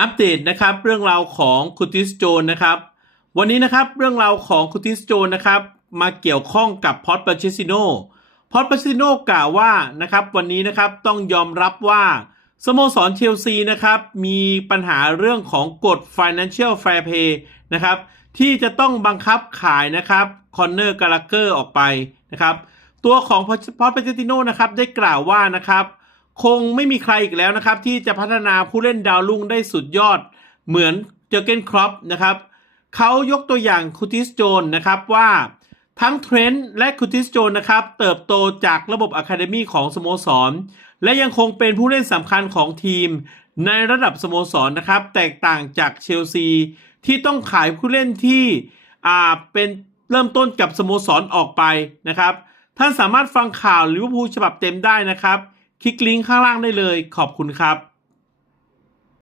อัปเดตนะครับเรื่องราวของคูติสโจนนะครับ วันนี้นะครับเรื่องราวของคูติสโจนนะครับ มาเกี่ยวข้องกับพอตปาเชซิโนพอตปาเชซิโนกล่าวว่านะครับวันนี้นะครับต้องยอมรับว่าสโมสรเชลซีนะครับมีปัญหาเรื่องของกฎ Financial Fair Play นะครับที่จะต้องบังคับขายนะครับคอนเนอร์กาลาเกอร์ออกไปนะครับตัวของพอตปาเชซิโนนะครับได้กล่าวว่านะครับ คงไม่มีใครอีกแล้วนะครับ ที่จะพัฒนาผู้เล่นดาวรุ่งได้สุดยอดเหมือนเจอเกนครอปนะครับเขายกตัวอย่างคูติสโจนนะครับว่าทั้งเทรนต์และคูติสโจนนะครับ เติบโตจากระบบอะคาเดมีของสโมสร และยังคงเป็นผู้เล่นสำคัญของทีม ในระดับสโมสรนะครับ แตกต่างจากเชลซี ที่ต้องขายผู้เล่นที่อ่าเป็นเริ่มต้นกับสโมสรออกไปนะครับ ท่านสามารถฟังข่าวลิเวอร์พูลฉบับเต็มได้นะครับ คลิกลิงก์ข้างล่างได้เลย ขอบคุณครับ